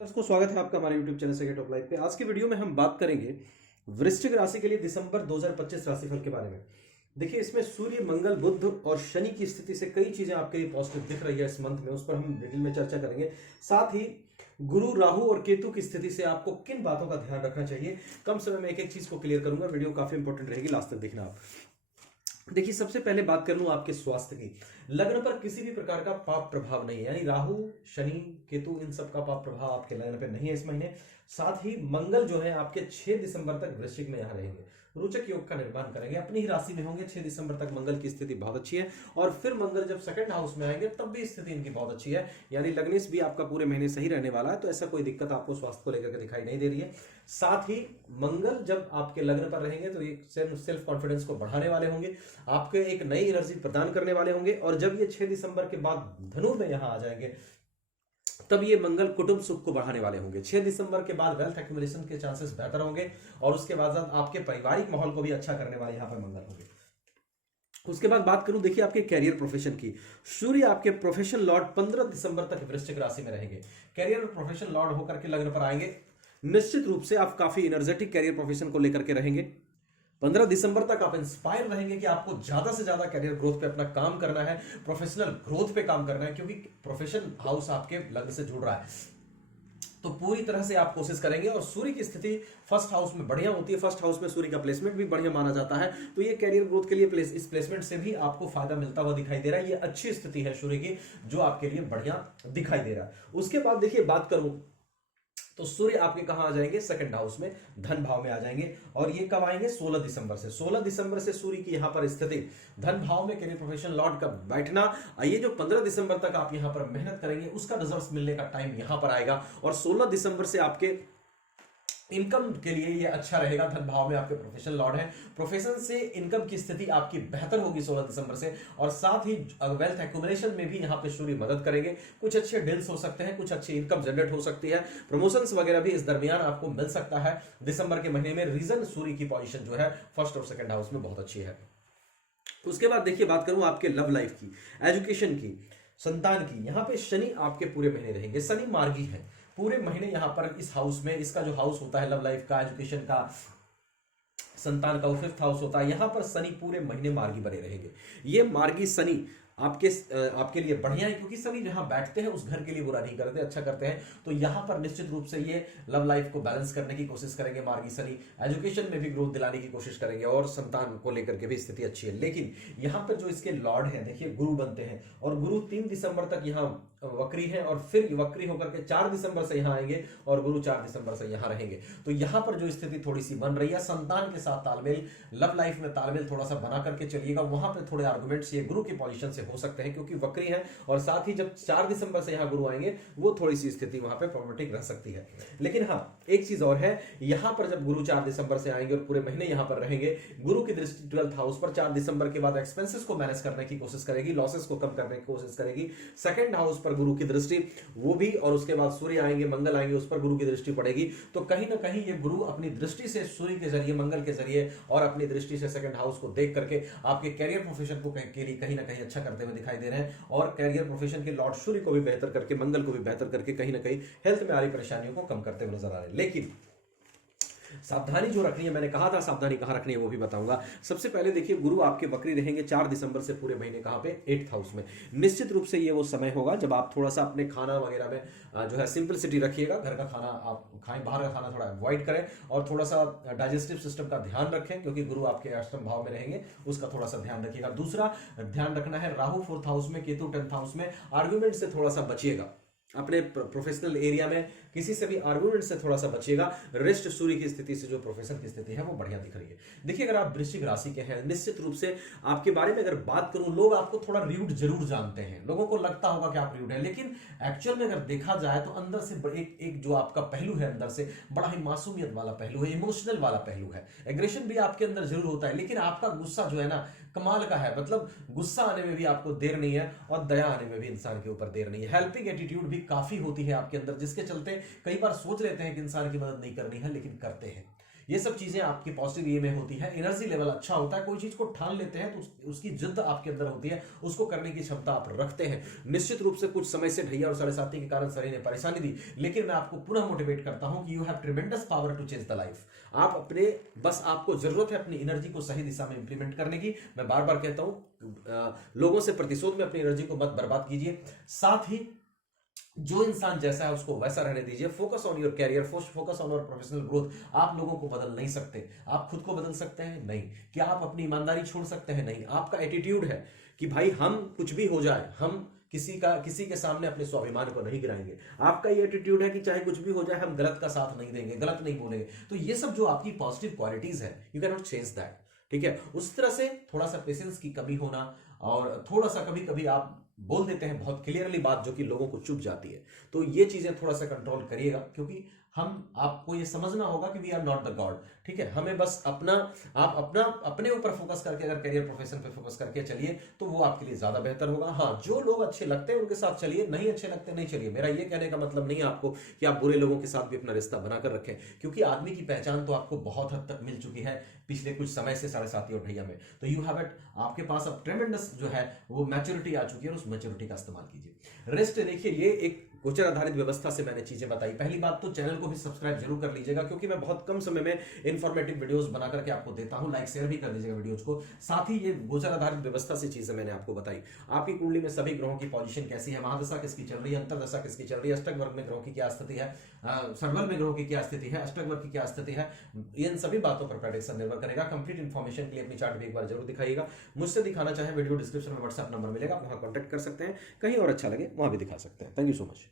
दोस्तों स्वागत है आपका हमारे YouTube channel second top live पे। आज की वीडियो में हम बात करेंगे वृश्चिक राशि के लिए दिसंबर 2025 राशिफल के बारे में। देखिए, इसमें सूर्य, मंगल, बुध और शनि की स्थिति से कई चीजें आपके लिए पॉजिटिव दिख रही है इस मंथ में, उस पर हम डिटेल में चर्चा करेंगे। साथ ही गुरु, राहु और केतु की स्थिति से आपको किन बातों का ध्यान रखना चाहिए, कम समय में एक एक चीज को क्लियर करूंगा। वीडियो काफी इंपॉर्टेंट रहेगी, लास्ट तक देखना आप। देखिए, सबसे पहले बात कर लूं आपके स्वास्थ्य की। लग्न पर किसी भी प्रकार का पाप प्रभाव नहीं है, यानी राहु, शनि, केतु, इन सब का पाप प्रभाव आपके लग्न पर नहीं है इस महीने। साथ ही मंगल जो है आपके 6 दिसंबर तक वृश्चिक में यहां रहेंगे, रोचक योग का निर्माण करेंगे, अपनी ही राशि में होंगे। 6 दिसंबर तक मंगल की स्थिति बहुत अच्छी है और फिर मंगल जब सेकंड हाउस में आएंगे तब भी स्थिति इनकी बहुत अच्छी है, यानी लग्नेश भी आपका पूरे महीने सही रहने वाला है। तो ऐसा कोई दिक्कत आपको स्वास्थ्य को लेकर के दिखाई नहीं दे रही है। साथ ही मंगल जब आपके लग्न पर रहेंगे तो एक सेल्फ कॉन्फिडेंस को बढ़ाने वाले होंगे, आपके एक नई एनर्जी प्रदान करने वाले होंगे। और जब ये 6 दिसंबर के बाद धनु में यहां आ जाएंगे तब ये मंगल कुटुंब सुख को बढ़ाने वाले होंगे। 6 दिसंबर के बाद वेल्थ एक्यूमुलेशन के चांसेस बेहतर होंगे और उसके बाद आपके पारिवारिक माहौल को भी अच्छा करने वाले यहां पर मंगल होंगे। उसके बाद बात करूं, देखिए आपके कैरियर प्रोफेशन की। सूर्य आपके प्रोफेशन लॉर्ड 15 दिसंबर तक वृश्चिक राशि में रहेंगे। कैरियर और प्रोफेशन लॉर्ड होकर के लग्न पर आएंगे। निश्चित रूप से आप काफी एनर्जेटिक कैरियर प्रोफेशन को लेकर के रहेंगे। 15 दिसंबर तक आप इंस्पायर रहेंगे कि आपको ज्यादा से ज्यादा कैरियर ग्रोथ पे अपना काम करना है, प्रोफेशनल ग्रोथ पे काम करना है, क्योंकि प्रोफेशन हाउस आपके लग्न से जुड़ रहा है। तो पूरी तरह से आप कोशिश करेंगे। और सूर्य की स्थिति फर्स्ट हाउस में बढ़िया होती है, फर्स्ट हाउस में सूर्य का प्लेसमेंट भी बढ़िया माना जाता है। तो ये कैरियर ग्रोथ के लिए इस प्लेसमेंट से भी आपको फायदा मिलता हुआ दिखाई दे रहा है। ये अच्छी स्थिति है सूर्य की, जो आपके लिए बढ़िया दिखाई दे रहा है। उसके बाद देखिए, बात करूं तो सूर्य आपके कहां आ जाएंगे, सेकंड हाउस में, धन भाव में आ जाएंगे। और ये कब आएंगे, 16 दिसंबर से। 16 दिसंबर से सूर्य की यहां पर स्थिति धन भाव में, कैरियर प्रोफेशन लॉर्ड का बैठना, ये जो 15 दिसंबर तक आप यहां पर मेहनत करेंगे उसका रिजल्ट मिलने का टाइम यहां पर आएगा। और 16 दिसंबर से आपके इनकम के लिए ये अच्छा रहेगा। धन भाव में आपके प्रोफेशन लॉर्ड है, प्रोफेशन से इनकम की स्थिति आपकी बेहतर होगी 16 दिसंबर से। और साथ ही वेल्थ एक्यूमुलेशन में भी यहां पे सूर्य मदद करेंगे। कुछ अच्छे डील्स हो सकते हैं, कुछ अच्छी इनकम जनरेट हो सकती है, प्रमोशंस वगैरह भी इस दरमियान आपको मिल सकता है दिसंबर के महीने में। रीजन सूर्य की पोजीशन जो है फर्स्ट और सेकंड हाउस में बहुत अच्छी है। उसके बाद देखिए, बात करूं आपके लव लाइफ की, एजुकेशन की, संतान की। यहां पे शनि आपके पूरे महीने रहेंगे। शनि मार्गी है पूरे महीने यहां पर इस हाउस में। इसका जो हाउस होता है लव लाइफ का, एजुकेशन का, संतान का, वो 5th हाउस होता है। यहां पर शनि पूरे महीने मार्गी बने रहेंगे। ये मार्गी शनि आपके लिए बढ़िया है, क्योंकि शनि जहां बैठते हैं उस घर के लिए बुरा नहीं करते, अच्छा करते हैं। तो यहां पर निश्चित रूप से ये लव लाइफ को बैलेंस करने की कोशिश करेंगे मार्गी शनि। एजुकेशन में भी ग्रोथ दिलाने की कोशिश करेंगे और संतान को लेकर के भी स्थिति अच्छी है। लेकिन यहां पर जो इसके लॉर्ड है, देखिए गुरु बनते हैं और गुरु 3 दिसंबर तक यहां वक्री है और फिर वक्री होकर के 4 दिसंबर से यहां आएंगे और गुरु 4 दिसंबर से यहां रहेंगे। तो यहां पर जो स्थिति थोड़ी सी बन रही है, संतान के साथ तालमेल, लव लाइफ में तालमेल थोड़ा सा बना करके चलिएगा। वहां पर थोड़े आर्गुमेंट्स ये गुरु की पोजीशन से हो सकते हैं, क्योंकि वक्री है। और साथ ही जब 4 दिसंबर से यहां गुरु आएंगे, वो थोड़ी सी स्थिति वहां पे प्रॉब्लमेटिक रह सकती है। लेकिन हाँ, एक चीज और है, यहां पर जब गुरु 4 दिसंबर से आएंगे और पूरे महीने यहां पर रहेंगे, गुरु की दृष्टि 12th हाउस पर 4 दिसंबर के बाद एक्सपेंसेस को मैनेज करने की कोशिश करेगी, लॉसेस को कम करने की कोशिश करेगी। सेकंड हाउस पर गुरु की दृष्टि, वो भी, और उसके बाद सूर्य आएंगे, मंगल आएंगे, उस पर गुरु की दृष्टि पड़ेगी। तो कहीं ना कहीं ये गुरु अपनी दृष्टि से सूर्य के जरिए, मंगल के जरिए और अपनी दृष्टि से सेकंड हाउस को देख करके आपके कैरियर प्रोफेशन को के लिए कहीं ना कहीं अच्छा करते हुए दिखाई दे रहे हैं। और कैरियर प्रोफेशन के लॉर्ड सूर्य को भी बेहतर करके, मंगल को भी बेहतर करके, कहीं ना कहीं हेल्थ में आ रही परेशानियों को कम करते हुए नजर आ रहे हैं। लेकिन सावधानी जो रखनी है, मैंने कहा था सावधानी कहां रखनी है वो भी बताऊंगा। सबसे पहले देखिए, गुरु आपके वक्री रहेंगे 4 दिसंबर से पूरे महीने, कहां पे, 8th हाउस में। निश्चित रूप से ये वो समय होगा जब आप थोड़ा सा अपने खाना वगैरह में जो है सिंपलिसिटी रखिएगा। घर का खाना आप खाएं, बाहर का खाना थोड़ा अवॉइड करें और थोड़ा सा डाइजेस्टिव सिस्टम का ध्यान रखें, क्योंकि गुरु आपके अष्टम भाव में रहेंगे, उसका थोड़ा सा ध्यान रखिएगा। दूसरा ध्यान रखना है, राहु 4th हाउस में, केतु 10th हाउस में। आर्ग्यूमेंट से थोड़ा सा बचिएगा, अपने प्रोफेशनल एरिया में किसी से भी आर्गुमेंट से थोड़ा सा बचिएगा। रेस्ट सूर्य की स्थिति से जो प्रोफेशन की स्थिति है वो बढ़िया दिख रही है। देखिए, अगर आप वृश्चिक राशि के हैं, निश्चित रूप से आपके बारे में अगर बात करूं, लोग आपको थोड़ा र्यूड जरूर जानते हैं। लोगों को लगता होगा कि आप र्यूड हैं, लेकिन एक्चुअल में अगर देखा जाए तो अंदर से एक जो आपका पहलू है, अंदर से बड़ा ही मासूमियत वाला पहलू है, इमोशनल वाला पहलू है। एग्रेशन भी आपके अंदर जरूर होता है, लेकिन आपका गुस्सा जो है ना, कमाल का है। मतलब गुस्सा आने में भी आपको देर नहीं है और दया आने में भी इंसान के ऊपर देर नहीं है। हेल्पिंग एटीट्यूड भी काफी होती है आपके अंदर, जिसके चलते कई बार सोच लेते हैं कि इंसान की मदद नहीं करनी है, लेकिन करते हैं, ये सब चीजें आपकी पॉजिटिव ये में होती है। एनर्जी लेवल अच्छा होता है, कोई चीज को ठान लेते हैं तो उसकी जिद्द आपके अंदर होती है, उसको करने की क्षमता आप रखते हैं। निश्चित रूप से कुछ समय से ढैया और 7.5 के कारण शरीर ने परेशानी दी, लेकिन मैं आपको पुनः मोटिवेट करता हूं कि you have tremendous power to change the life. आप अपने, बस आपको जरूरत है अपनी एनर्जी को सही दिशा में इंप्लीमेंट करने की। मैं बार बार कहता हूं, लोगों से प्रतिशोध में अपनी एनर्जी को मत बर्बाद कीजिए। साथ ही जो इंसान जैसा है उसको वैसा रहने दीजिए। Focus on your career, focus on your professional growth. आप लोगों को बदल नहीं सकते, आप खुद को बदल सकते हैं नहीं। क्या आप अपनी ईमानदारी छोड़ सकते हैं? नहीं। आपका एटीट्यूड है कि भाई हम कुछ भी हो जाए, हम किसी के सामने अपने स्वाभिमान को नहीं गिराएंगे। आपका ये एटीट्यूड है कि चाहे कुछ भी हो जाए हम गलत का साथ नहीं देंगे, गलत नहीं बोलेंगे। तो ये सब जो आपकी पॉजिटिव क्वालिटीज है, you can not change that, ठीक है। उस तरह से थोड़ा सा पेशेंस की कमी होना, और थोड़ा सा कभी कभी आप बोल देते हैं बहुत क्लियरली बात जो कि लोगों को चुभ जाती है, तो ये चीजें थोड़ा सा कंट्रोल करिएगा, क्योंकि आपको ये समझना होगा कि we are not the god, ठीक है। हमें बस अपने ऊपर फोकस करके, अगर करियर प्रोफेशन पे फोकस करके चलिए तो वो आपके लिए ज्यादा बेहतर होगा। हाँ, जो लोग अच्छे लगते हैं उनके साथ चलिए, नहीं अच्छे लगते नहीं चलिए। मेरा ये कहने का मतलब नहीं है आपको कि आप बुरे लोगों के साथ भी अपना रिश्ता बनाकर रखें, क्योंकि आदमी की पहचान तो आपको बहुत हद तक मिल चुकी है पिछले कुछ समय से 7.5 और ढैया में। तो यू हैव इट, आपके पास अब ट्रेमेंडस जो है वो मैच्योरिटी आ चुकी है, और उस मैच्योरिटी का इस्तेमाल कीजिए। रेस्ट देखिए, ये एक गोचर आधारित व्यवस्था से मैंने चीजें बताई। पहली बात तो चैनल को भी सब्सक्राइब जरूर कर लीजिएगा, क्योंकि मैं बहुत कम समय में इंफॉर्मेटिव वीडियोस बना करके आपको देता हूं। लाइक शेयर भी कर दीजिएगा वीडियोस को। साथ ही ये गोचर आधारित व्यवस्था से चीजें मैंने आपको बताई। आपकी कुंडली में सभी ग्रहों की पोजीशन कैसी है, महादशा किसकी चल रही है, अंतरदशा किसकी चल रही है, अष्टक वर्ग में ग्रहों की क्या स्थिति है, सर्वल में ग्रहों की क्या स्थिति है, अष्टक वर्ग की क्या स्थिति है, इन सभी बातों पर प्रेडिक्शन निर्भर करेगा। कंप्लीट इन्फॉर्मेशन के लिए अपनी चार्ट भी एक बार जरूर दिखाइएगा। मुझसे दिखाना चाहे वीडियो डिस्क्रिप्शन में व्हाट्सएप नंबर मिलेगा, आप वहां कॉन्टैक्ट कर सकते हैं। कहीं और अच्छा लगे वहां भी दिखा सकते हैं। Thank you so much.